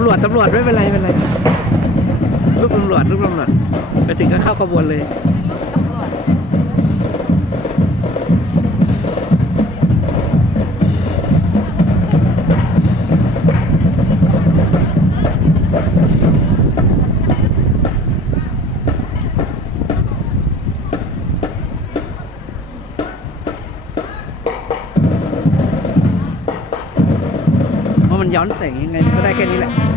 ตำรวจตำรวจไม่เป็นไรไม่เป็นไรลูกตำรวจลูกตำรวจไปถึงก็เข้าขบวนเลยวจเพรามันย้อนแสงยังไงก็ได้แค่นี้แหละ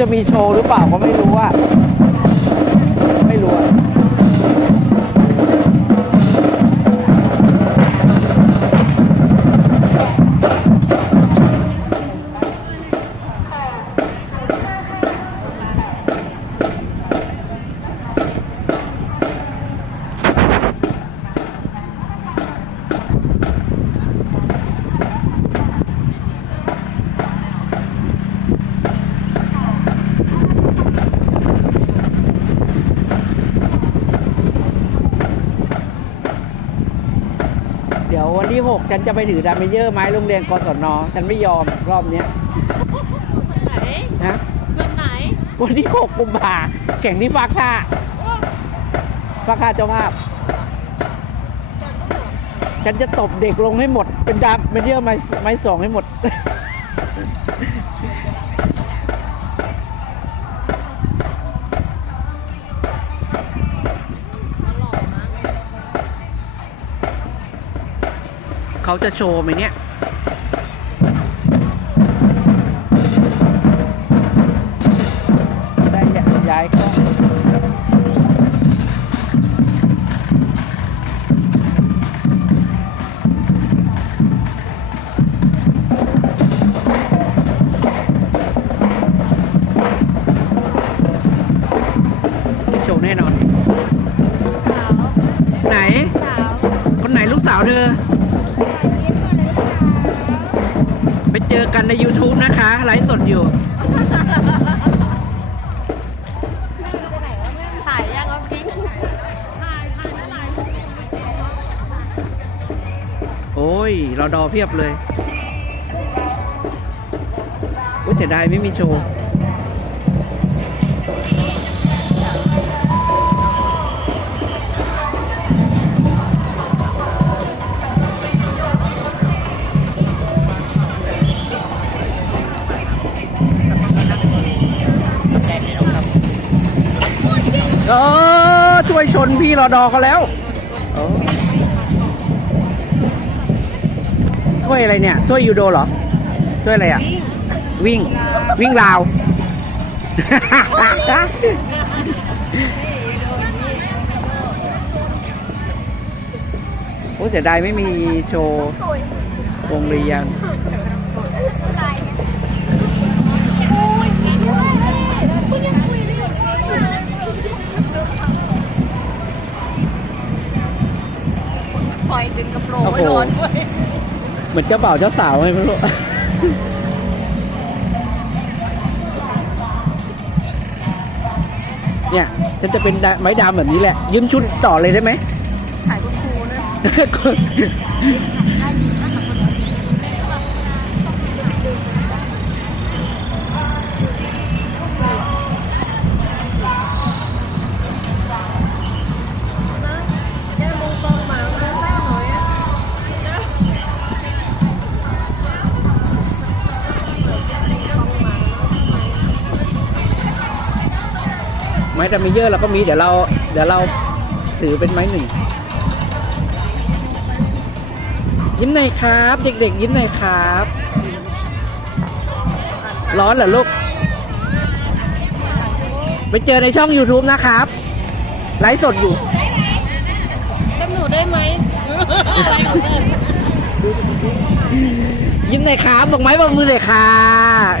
จะมีโชว์หรือเปล่าก็ไม่รู้ว่า ไม่รู้ ที่หกฉันจะไปถือดามเมเยอร์ไม้โรงเรียนกศนฉันไม่ยอมรอบเนี้ยไหนนะเรื่องไหน วันที่หกกุมภาแข่งที่ฟากท่าฟากท่าเจ้าภาพ ฉันจะตบเด็กลงให้หมด เป็นดามเมเยอร์ไม้ไม้สองให้หมด เขาจะโชว์ไหมเนี่ย กันใน YouTube นะคะ ไลฟ์สดอยู่ ถ่ายยังเอาทิ้งถ่ายเร่โอ้ยรอดอเพียบเลยอุ้ยเสียดายไม่มีโชว์ เออช่วยชนพี่รอดอเขาแล้วช่วยอะไรเนี่ยช่วยยูโดเหรอช่วยอะไรอะ วิ่งวิ่งราว โอ้เสียดายไม่มีโชว์วงเรียนค อยดึงกระโปรงโอ้ไว้โหนอนด้วยเหมือนเจ้าบ่าวเจ้าสาวไงไม่รู้เนี่ยฉันจะเป็นดาไม้ดามแบบนี้แหละ ยืมชุดต่อเลยได้ไหมถ่ายคุณครูนะ ไม้ดามีเยอะเราก็มีเดี๋ยวเราเดี๋ยวเราถือเป็นไม้หนึ่งยิ้มหน่อยครับ เด็กๆ ยิ้มหน่อยครับ ร้อนเหรอลูก ไปเจอในช่อง YouTube นะครับ ไลฟ์สดอยู่จำหนูได้ไหมยิ้มหน่อยครับบอกไม้บอกมือหน่อยค่ะ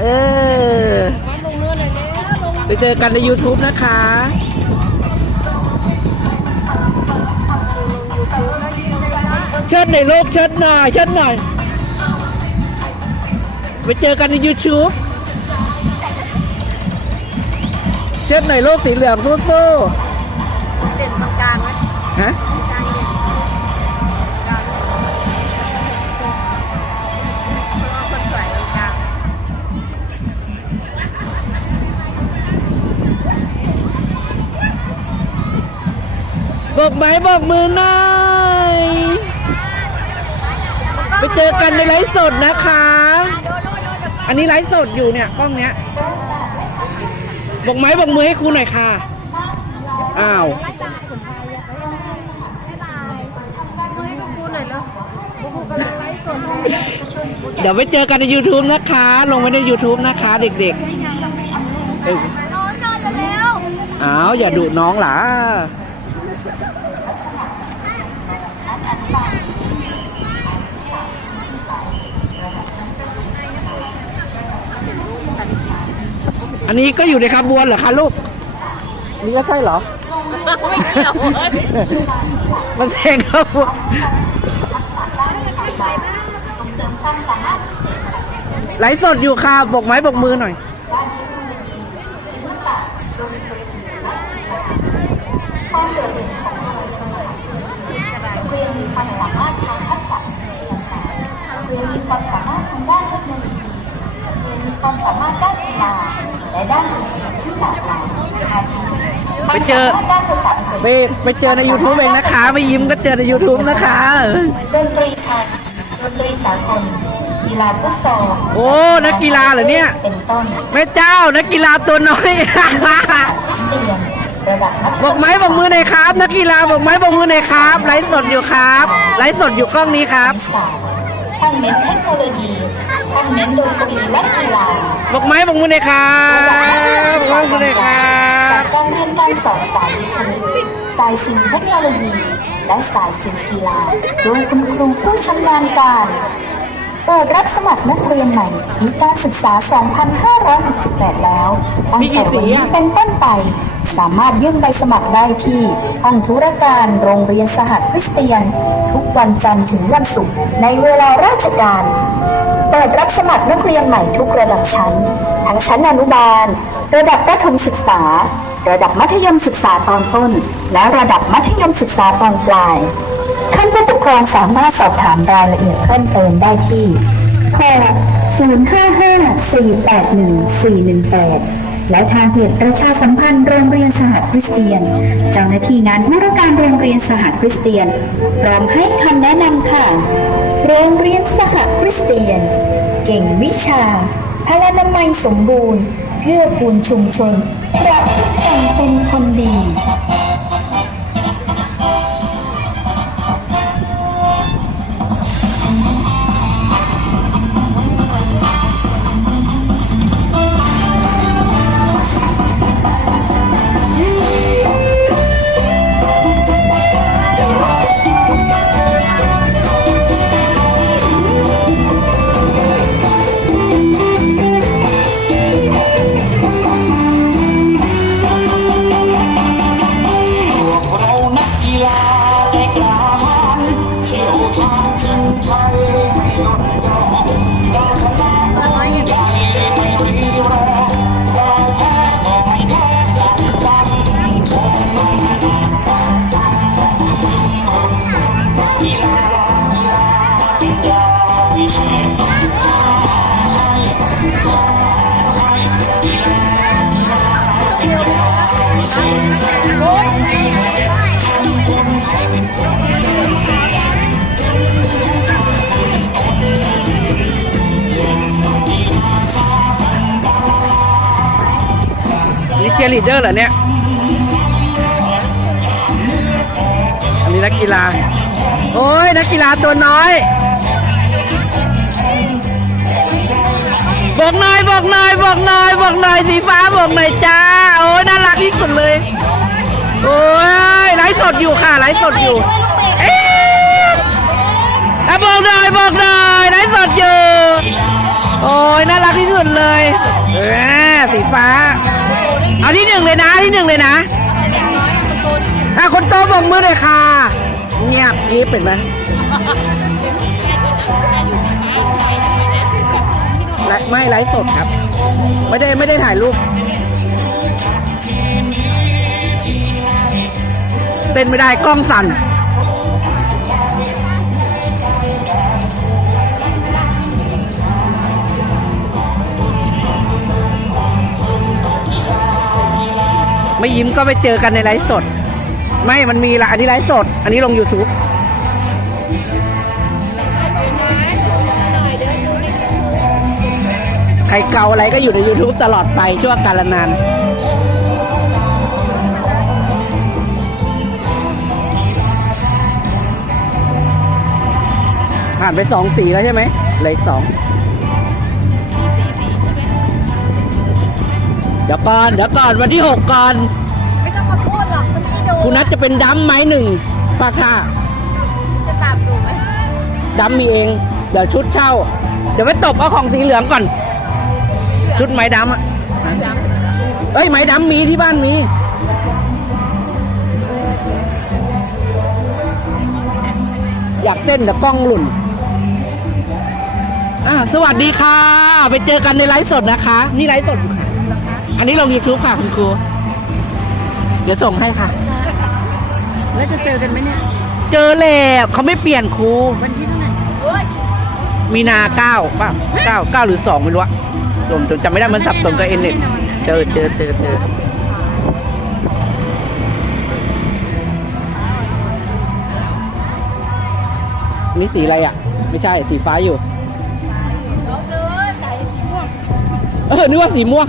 เออ ไปเจอกันใน YouTube นะคะเชิดหน่อยลูกเชิดหน่อยเชิดหน่อย ไปเจอกันใน YouTube เชิดหน่อยลูกสีเหลืองสู้เด่นตรงกลางไหมๆฮะ บอกไม้บอกมือหน่อยไปเจอกันในไลฟ์สดนะคะ อันนี้ไลฟ์สดอยู่เนี่ยกล้องเนี้ยบอกไม้บอกมือให้ครูหน่อยค่ะ อ้าวครูหน่อยแล้วครูกำลังไลฟ์สดเลยเดี๋ยวไปเจอกันใน YouTube นะคะ ลงไว้ใน YouTube นะคะ เด็กๆ เอ้ยนอนนอนเร็วอ้าว อย่าดุน้องหล่ะ อันนี้ก็อยู่ในขบวนเหรอคะลูกนี่ก็ใช่เหรอ ไม่เกี่ยวเลยมันแซงขบวนส่งเสริมความสามารถพิเศษของเด็กไลฟ์สดอยู่ค่ะบอกไม้บอกมือหน่อยศิลปะดนตรีและกีฬาความโดดเด่นของโรงเรียนสายเรียนมีความสามารถทางทักษะวิทยาศาสตร์เรียนมีความสามารถทางด้านเทคโนโลยีเรียนมีความสามารถด้านกีฬา และด้านอื่นๆที่หลากหลายอาทิไปเจอความสามารถด้านภาษาอังกฤษไปไปเจอใน YouTube เองนะคะไม่ยิ้มก็เจอใน YouTube นะคะดนตรีไทยดนตรีสากลกีฬาฟุตซอลโอ้นักกีฬาเหรอเนี่ยเป็นต้นแม่เจ้านักกีฬาตัวน้อยคริสเตียนระดับมัธยบอกไม้บอกมือหน่อยครับ นักกีฬาบอกไม้บอกมือหน่อยครับไลฟ์สดอยู่ครับไลฟ์สดอยู่กล้องนี้ครับ ศึกษาห้องเน้นเทคโนโลยีห้องเน้นดนตรีและกีฬาบอกไม้บอกมือหน่อยครับบอกไม้บอกมือหน่อยครัจากบการเรียนการสอนสายวิทยุสายสิ่งเทคโนโลยี และสายสิ่งกีฬาโดยคุณครูผู้ชำนาญการเปิดรับสมัครนักเรียนใหม่ปีการศึกษา 2568 แล้วตั้งมีกี่แต่สีวันนี้อะเป็นต้นไป สามารถยื่นใบสมัครได้ที่ห้องธุรการโรงเรียนสหคริสเตียน ทุกวันจันทร์ถึงวันศุกร์ในเวลาราชการ เปิดรับสมัครนักเรียนใหม่ทุกระดับชั้น ทั้งชั้นอนุบาล ระดับประถมศึกษา ระดับมัธยมศึกษาตอนต้น และระดับมัธยมศึกษาตอนปลาย ท่านผู้ปกครองสามารถสอบถามรายละเอียดเพิ่มเติมได้ที่โทร055 481 418 และทางเพจประชาสัมพันธ์โรงเรียนสหคริสเตียน เจ้าหน้าที่งานธุรการโรงเรียนสหคริสเตียน พร้อมให้คำแนะนำค่ะ โรงเรียนสหคริสเตียน เก่งวิชาพลานามัยสมบูรณ์เพื่อกูลชุมชนประพฤติตนเป็นคนดี เชียร์ลีดเดอร์เหรอเนี่ย อันนี้นักกีฬา โอ้ยนักกีฬาตัวน้อยบอกหน่อยบอกหน่อยบอกหน่อยบอกหน่อยสีฟ้าบอกหน่อยจ้า โอ้ยน่ารักที่สุดเลย โอ้ยไลฟ์สดอยู่ค่ะไลฟ์สดอยู่เอ๊ะบอกหน่อยบอกหน่อยไลฟ์สดอยู่ โอ้ยน่ารักที่สุดเลยเสีฟ้า เอาที่หนึ่งเลยนะที่หนึ่งเลยนะอะคนโตบอกมือเลยค่ะ เงียบกริบเป็นไหมไม่ไลฟ์สดครับ ไม่ได้ไม่ได้ถ่ายรูป เป็นไม่ได้กล้องสั่น ไม่ยิ้มก็ไปเจอกันในไลฟ์สด ไม่มันมีละอันนี้ไลฟ์สด อันนี้ลง YouTube ใครเกาอะไรก็อยู่ใน YouTube ตลอดไปชั่วกาลนานผ่านไปสองสีแล้วใช่ไหมเหลืออีกสอง เดี๋ยวก่อนเดี๋ยวก่อนวันที่หกก่อน ไม่ต้องมาพูดหรอกมันไม่ดูคุณนัทจะเป็นดัมไม้หนึ่งฟาท่าจะตามดูไหมดัมมีเอง เดี๋ยวชุดเช่า เดี๋ยวไปตบเอาของสีเหลืองก่อน ชุดไม้ดัมอะเอ้ยไม้ดัมมีที่บ้านมีอยากเต้นแต่กล้องหลุ่นอ่าสวัสดีค่ะ ไปเจอกันในไลฟ์สดนะคะ นี่ไลฟ์สด อยู่ค่ะอันนี้ลง YouTube ค่ะคุณครู เดี๋ยวส่งให้ค่ะ แล้วจะเจอกันไหมเนี่ย เจอแล้วเขาไม่เปลี่ยนครู วันที่เท่าไหร่โอ้ยมีนาเก้าป่ะเก้าเก้าหรือสองไม่รู้อะรวมจนจำไม่ได้มันสับสนกับเอ็นเน็ตเจอเจอเจอเจอมีสีอะไรอะ ไม่ใช่สีฟ้าอยู่น้องเลยใส่สีม่วงเออนึกว่าสีม่วง